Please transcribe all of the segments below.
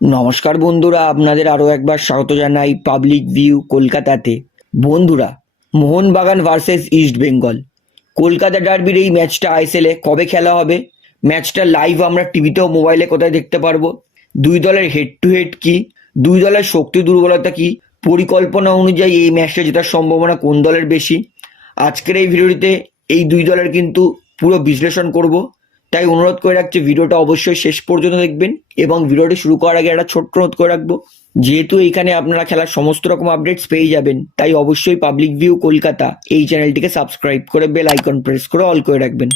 নমস্কার বন্ধুরা, আপনাদের আরও একবার স্বাগত জানাই পাবলিক ভিউ কলকাতাতে। বন্ধুরা, মোহনবাগান ভার্সেস ইস্ট বেঙ্গল কলকাতা ডার্বির এই ম্যাচটা আইসেলে কবে খেলা হবে? ম্যাচটা লাইভ আমরা টিভিতেও মোবাইলে কোথায় দেখতে পারব? দুই দলের হেড টু হেড কি? দুই দলের শক্তি দুর্বলতা কি? পরিকল্পনা অনুযায়ী এই ম্যাচটা জেতার সম্ভাবনা কোন দলের বেশি? আজকের এই ভিডিওটিতে এই দুই দলের কিন্তু পুরো বিশ্লেষণ করব। তাই অনুরোধ করে রাখছি, ভিডিওটা অবশ্যই শেষ পর্যন্ত দেখবেন এবং ভিডিওটি শুরু করার আগে একটা ছোট্ট অনুরোধ করে রাখব। যেহেতু এখানে আপনারা খেলার সমস্ত রকম আপডেটস পেয়ে যাবেন, তাই অবশ্যই পাবলিক ভিউ কলকাতা এই চ্যানেলটিকে সাবস্ক্রাইব করে বেল আইকন প্রেস করে অল করে রাখবেন।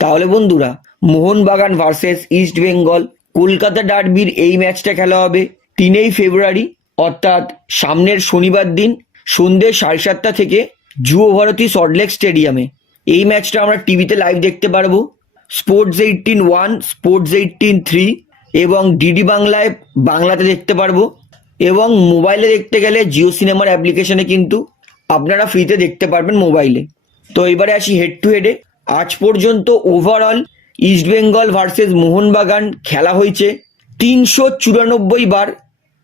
তাহলে বন্ধুরা, মোহনবাগান ভার্সেস ইস্ট বেঙ্গল কলকাতা ডার্বির এই ম্যাচটা খেলা হবে তিনই ফেব্রুয়ারি, অর্থাৎ সামনের শনিবার দিন সন্ধ্যে সাড়ে সাতটা থেকে যুব ভারতী সল্টলেক স্টেডিয়ামে। এই ম্যাচটা আমরা টিভিতে লাইভ দেখতে পারব। Sports eighteen one sports eighteen three এবং ডিডি বাংলায় বাংলাতে দেখতে পারব। এবং মোবাইলে দেখতে গেলে জিও সিনেমার অ্যাপ্লিকেশনে কিন্তু আপনারা ফ্রিতে দেখতে পারবেন মোবাইলে তো এবারে আসি হেড টু হেডে আজ পর্যন্ত ওভারঅল ইস্টবেঙ্গল ভার্সেস মোহনবাগান খেলা হয়েছে তিনশো চুরানব্বই বার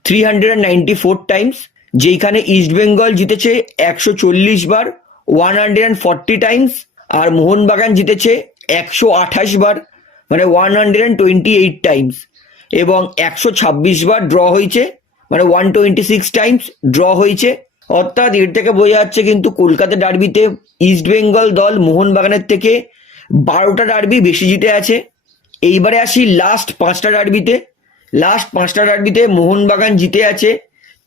three hundred ninety four times যেইখানে ইস্টবেঙ্গল জিতেছে একশো চল্লিশ বার one hundred and forty times আর মোহনবাগান জিতেছে একশো আঠাশ বার মানে one hundred and twenty eight times এবং একশো ছাব্বিশ বার ড্র হয়েছে মানে one twenty six times draw হয়েছে। অর্থাৎ এর থেকে বোঝা যাচ্ছে কিন্তু কলকাতা ডার্বিতে ইস্টবেঙ্গল দল মোহনবাগানের থেকে বারোটা ডার্বি বেশি জিতে আছে। এইবারে আসি লাস্ট পাঁচটা ডার্বিতে লাস্ট পাঁচটা ডার্বিতে মোহনবাগান জিতে আছে,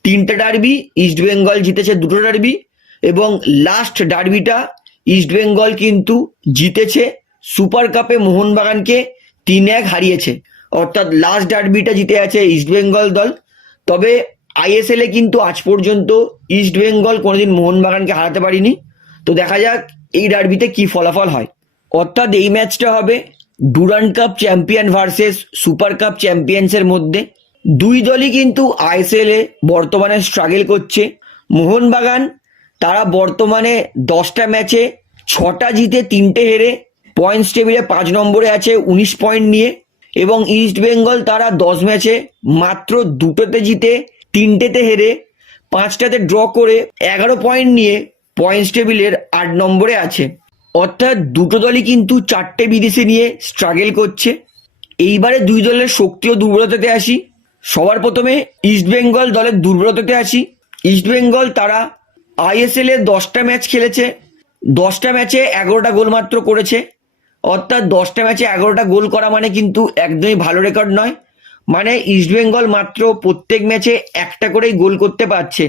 তিনটে ডার্বি ইস্টবেঙ্গল জিতেছে দুটো ডার্বি এবং লাস্ট ডার্বিটা ইস্টবেঙ্গল কিন্তু জিতেছে সুপার কাপে মোহনবাগানকে তিন এক হারিয়েছে। অর্থাৎ লাস্ট ডার্বিটা জিতে আছে ইস্টবেঙ্গল দল। তবে আইএসএল এ কিন্তু আজ পর্যন্ত ইস্টবেঙ্গল কোনোদিন মোহনবাগানকে হারাতে পারিনি। তো দেখা যাক এই ডার্বিতে কি ফলাফল হয়। অর্থাৎ এই ম্যাচটা হবে Durand cup champion versus super cup চ্যাম্পিয়ন্সের মধ্যে। দুই দলই কিন্তু আইএসএল এ বর্তমানে স্ট্রাগল করছে। মোহনবাগান তারা বর্তমানে দশটা ম্যাচে ছটা জিতে, তিনটে হেরে পয়েন্টস টেবিলে পাঁচ নম্বরে আছে, উনিশ পয়েন্ট নিয়ে। এবং ইস্ট বেঙ্গল তারা দশ ম্যাচে মাত্র দুটোতে জিতে, তিনটেতে হেরে, পাঁচটাতে ড্র করে এগারো পয়েন্ট নিয়ে পয়েন্টস টেবিলের আট নম্বরে আছে। অর্থাৎ দুটো দলই কিন্তু চারটে বিদেশে নিয়ে স্ট্রাগল করছে। এইবারে দুই দলের শক্তি ও দুর্বলতাতে আসি। সবার প্রথমে ইস্ট বেঙ্গল দলের দুর্বলতাতে আসি। ইস্ট বেঙ্গল তারা আইএসএল এ দশটা ম্যাচ খেলেছে, দশটা ম্যাচে এগারোটা গোল মাত্র করেছে। অর্থাৎ দশটা ম্যাচে এগারোটা গোল করা মানে কিন্তু একদমই ভালো রেকর্ড নয়। মানে ইস্টবেঙ্গল মাত্র প্রত্যেক ম্যাচে একটা করেই গোল করতে পারছে।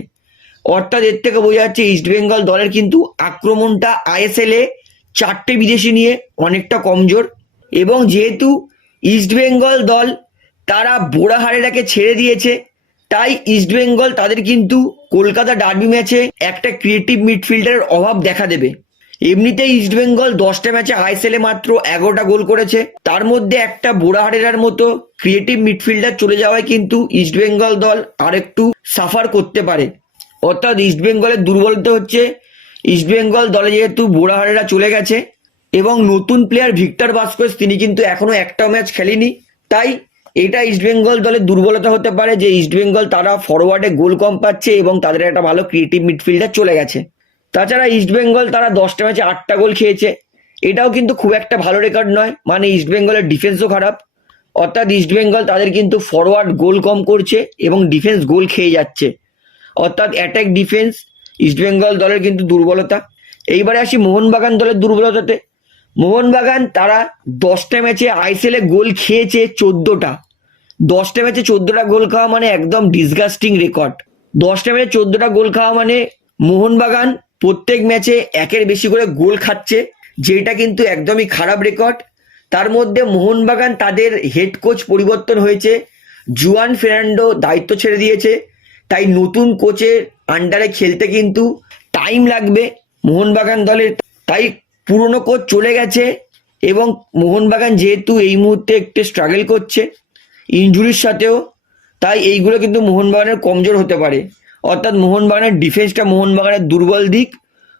অর্থাৎ এর থেকে বোঝা যাচ্ছে ইস্টবেঙ্গল দলের কিন্তু আক্রমণটা আইএসএল এ চারটে বিদেশি নিয়ে অনেকটা কমজোর। এবং যেহেতু ইস্টবেঙ্গল দল তারা বোড়াহারেরাকে ছেড়ে দিয়েছে তাই ইস্টবেঙ্গল তাদের কিন্তু কলকাতা ডার্বি ম্যাচে একটা ক্রিয়েটিভ মিডফিল্ডারের অভাব দেখা দেবে। এমনিতেই ইস্টবেঙ্গল দশটা ম্যাচে আইএসএল এ মাত্র এগারোটা গোল করেছে। তার মধ্যে একটা বোড়াহারেরার মতো ক্রিয়েটিভ মিডফিল্ডার চলে যাওয়ায় কিন্তু ইস্টবেঙ্গল দল আরেকটু সাফার করতে পারে। অর্থাৎ ইস্টবেঙ্গলের দুর্বলতা হচ্ছে ইস্টবেঙ্গল দলে যেহেতু বোড়াহারেরা চলে গেছে এবং নতুন প্লেয়ার ভিক্টর ভাস্কোস তিনি কিন্তু এখনও একটাও ম্যাচ খেলেনি। তাই এটা ইস্টবেঙ্গল দলের দুর্বলতা হতে পারে যে ইস্টবেঙ্গল তারা ফরওয়ার্ডে গোল কম পাচ্ছে এবং তাদের একটা ভালো ক্রিয়েটিভ মিডফিল্ডার চলে গেছে। তাছাড়া ইস্টবেঙ্গল তারা দশটা ম্যাচে আটটা গোল খেয়েছে। এটাও কিন্তু খুব একটা ভালো রেকর্ড নয় মানে ইস্টবেঙ্গলের ডিফেন্সও খারাপ। অর্থাৎ ইস্টবেঙ্গল তাদের কিন্তু ফরওয়ার্ড গোল কম করছে এবং ডিফেন্স গোল খেয়ে যাচ্ছে। অর্থাৎ অ্যাটাক ডিফেন্স ইস্টবেঙ্গল দলের কিন্তু দুর্বলতা। এইবারে আসি মোহনবাগান দলের দুর্বলতাতে। মোহনবাগান তারা দশটা ম্যাচে আইসেলে গোল খেয়েছে চোদ্দোটা। দশটা ম্যাচে চোদ্দোটা গোল খাওয়া মানে একদম ডিসগাস্টিং রেকর্ড দশটা ম্যাচে চোদ্দোটা গোল খাওয়া মানে মোহনবাগান প্রত্যেক ম্যাচে একের বেশি করে গোল খাচ্ছে, যেটা কিন্তু একদমই খারাপ রেকর্ড তার মধ্যে মোহনবাগান তাদের হেড কোচ পরিবর্তন হয়েছে। জুয়ান ফের্নান্ডো দায়িত্ব ছেড়ে দিয়েছে। তাই নতুন কোচের আন্ডারে খেলতে কিন্তু টাইম লাগবে মোহনবাগান দলের। তাই পুরনো কোচ চলে গেছে এবং মোহনবাগান যেহেতু এই মুহূর্তে একটু স্ট্রাগল করছে ইনজুরির সাথেও, তাই এইগুলো কিন্তু মোহনবাগানের কমজোর হতে পারে। অর্থাৎ মোহনবাগানের ডিফেন্সটা মোহনবাগানের দুর্বল দিক,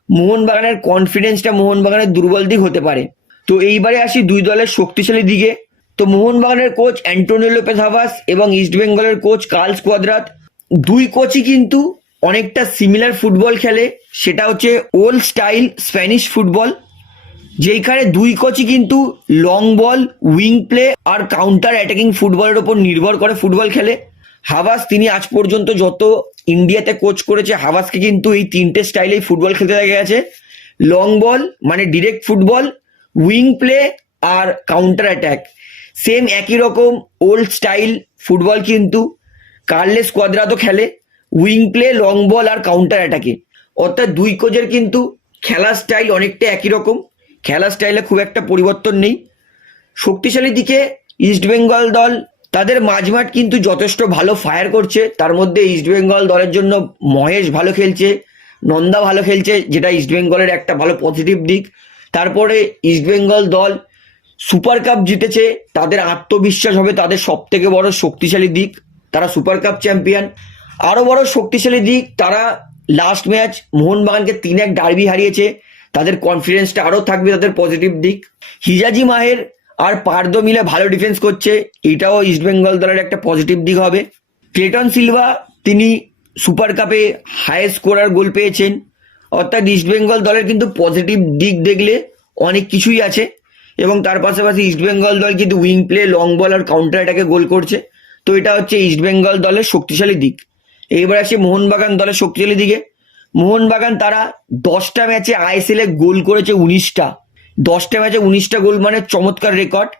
মোহনবাগানের কনফিডেন্সটা মোহনবাগানের দুর্বল দিক হতে পারে। তো এইবারে আসি দুই দলের শক্তিশালী দিকে। তো মোহনবাগানের কোচ অ্যান্টোনিও লোপেজ হাভাস এবং ইস্টবেঙ্গলের কোচ কার্লস কোয়াদ্রাত দুই কোচই কিন্তু অনেকটা সিমিলার ফুটবল খেলে, সেটা হচ্ছে ওল্ড স্টাইল স্প্যানিশ ফুটবল যেইখানে দুই কোচই কিন্তু লং বল উইং প্লে আর কাউন্টার অ্যাটাকিং ফুটবলের ওপর নির্ভর করে ফুটবল খেলে। হাভাস, তিনি আজ পর্যন্ত যত ইন্ডিয়াতে কোচ করেছে, হাভাসকে কিন্তু এই তিনটে স্টাইলেই ফুটবল খেলতে দেখা গেছে। লং বল মানে ডিরেক্ট ফুটবল উইং প্লে আর কাউন্টার অ্যাটাক সেম একই রকম ওল্ড স্টাইল ফুটবল কিন্তু কার্লেস কোয়াদ্রাতো খেলে উইং প্লে লং বল আর কাউন্টার অ্যাটাকে অর্থাৎ দুই কোচের কিন্তু খেলার স্টাইল অনেকটা একই রকম। খেলার স্টাইলে খুব একটা পরিবর্তন নেই। শক্তিশালী দিকে ইস্টবেঙ্গল দল, তাদের মাঝমাঠ কিন্তু যথেষ্ট ভালো ফায়ার করছে। তার মধ্যে ইস্টবেঙ্গল দলের জন্য মহেশ ভালো খেলছে, নন্দা ভালো খেলছে, যেটা ইস্টবেঙ্গলের একটা ভালো পজিটিভ দিক। তারপরে ইস্টবেঙ্গল দল সুপার কাপ জিতেছে, তাদের আত্মবিশ্বাস হবে তাদের সব থেকে বড় শক্তিশালী দিক। তারা সুপার কাপ চ্যাম্পিয়ন আরও বড় শক্তিশালী দিক, তারা লাস্ট ম্যাচ মোহনবাগানকে তিন এক ডার্বি হারিয়েছে। তাদের কনফিডেন্সটা আরও থাকবে, তাদের পজিটিভ দিক। হিজাজি মাহের আর পার্দো মিলে ভালো ডিফেন্স করছে, এটাও ইস্টবেঙ্গল দলের একটা পজিটিভ দিক হবে। ক্লেটন সিলভা তিনি সুপার কাপে হায়েস্ট স্কোরার গোল পেয়েছেন। অর্থাৎ ইস্টবেঙ্গল দলের কিন্তু পজিটিভ দিক দেখলে অনেক কিছুই আছে। এবং তার পাশাপাশি ইস্টবেঙ্গল দল কিন্তু উইং প্লে লং বল আর কাউন্টার অ্যাটাকে গোল করছে। তো এটা হচ্ছে ইস্টবেঙ্গল দলের শক্তিশালী দিক। এইবার আসে মোহনবাগান দলের শক্তিশালী দিকে। মোহনবাগান তারা দশটা ম্যাচে আইএসএল এ গোল করেছে উনিশটা। দশটা ম্যাচে উনিশটা গোল মানে চমৎকার রেকর্ড।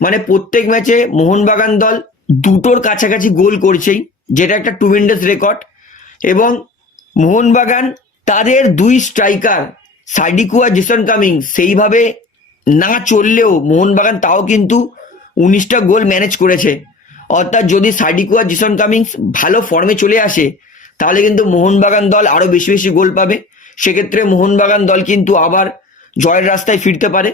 মানে প্রত্যেক ম্যাচে মোহনবাগান দল দুটোর কাছাকাছি গোল করছেই, যেটা একটা টুমেন্ডাস রেকর্ড। এবং মোহনবাগান তাদের দুই স্ট্রাইকার সাইডিকু আর জেসন কামিং, সেইভাবে না চললেও মোহনবাগান তাও কিন্তু উনিশটা গোল ম্যানেজ করেছে। অর্থাৎ যদি সাইডিকু আর জিসন কামিংস ভালো ফর্মে চলে আসে তাহলে কিন্তু মোহনবাগান দল আরও বেশি বেশি গোল পাবে। সেক্ষেত্রে মোহনবাগান দল কিন্তু আবার জয়ের রাস্তায় ফিরতে পারে।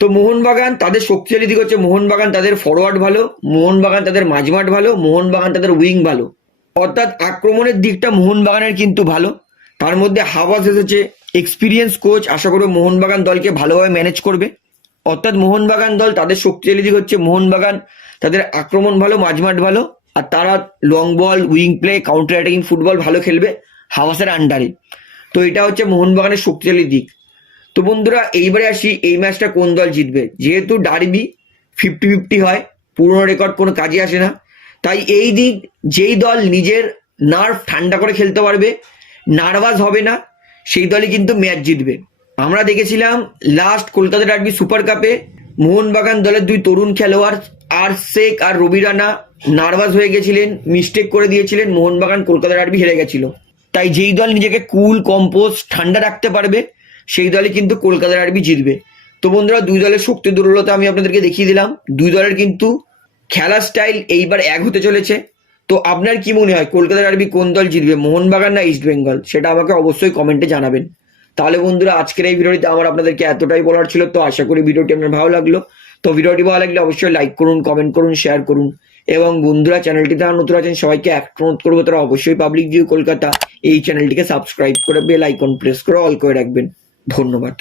তো মোহনবাগান তাদের শক্তিশালী দিক হচ্ছে মোহনবাগান তাদের ফরওয়ার্ড ভালো, মোহনবাগান তাদের মাঝমাঠ ভালো, মোহনবাগান তাদের উইং ভালো। অর্থাৎ আক্রমণের দিকটা মোহনবাগানের কিন্তু ভালো। তার মধ্যে হাওয়াজ এসেছে এক্সপিরিয়েন্স কোচ আশা করি মোহনবাগান দলকে ভালোভাবে ম্যানেজ করবে। অর্থাৎ মোহনবাগান দল তাদের শক্তিশালী দিক হচ্ছে মোহনবাগান তাদের আক্রমণ ভালো, মাঝমাঠ ভালো। আর তারা long ball wing play counter attacking football ভালো খেলবে হাওয়াসের আন্ডারে তো এটা হচ্ছে মোহনবাগানের শক্তিশালী দিক। তো বন্ধুরা, এইবারে আসি, এই ম্যাচটা কোন দল জিতবে? যেহেতু ডার্বি ফিফটি ফিফটি হয়, পুরনো রেকর্ড কোনো কাজে আসে না। তাই এই দিক যেই দল নিজের নার্ভ ঠান্ডা করে খেলতে পারবে নার্ভাস হবে না, সেই দলই কিন্তু ম্যাচ জিতবে। আমরা দেখেছিলাম লাস্ট কলকাতা ডার্বি সুপার কাপে মোহনবাগান দলের দুই তরুণ খেলোয়াড় আর শেখ আর রবি রানা নার্ভাস হয়ে গেছিলেন মিস্টেক করে দিয়েছিলেন, মোহনবাগান কলকাতা ডার্বি হেরে গেছিল। তাই যেই দল নিজেকে কুল কম্পোজ ঠান্ডা রাখতে পারবে, সেই দলে কিন্তু কলকাতা ডার্বি জিতবে। তো বন্ধুরা, দুই দলের শক্তি দুর্বলতা আমি আপনাদেরকে দেখিয়ে দিলাম। দুই দলের কিন্তু খেলার স্টাইল এইবার এক হতে চলেছে। তো আপনার কি মনে হয়, কলকাতা ডার্বি কোন দল জিতবে, মোহনবাগান না ইস্ট বেঙ্গল সেটা আমাকে অবশ্যই কমেন্টে জানাবেন। তাহলে বন্ধুরা, আজকের এই ভিডিওটিতে আমার আপনাদেরকে এতটাই বলার ছিল, তো আশা করি ভিডিওটি আপনার ভালো লাগল। তো ভিডিওটি ভালো লাগলে অবশ্যই লাইক করুন কমেন্ট করুন শেয়ার করুন। এবং বন্ধুরা চ্যানেলটি তারা নতুন আছেন, সবাইকে এক অনুরোধ করব, তারা অবশ্যই পাবলিক ভিউ কলকাতা এই চ্যানেলটিকে সাবস্ক্রাইব করে বেল আইকন প্রেস করে অল করে রাখবেন। ধন্যবাদ।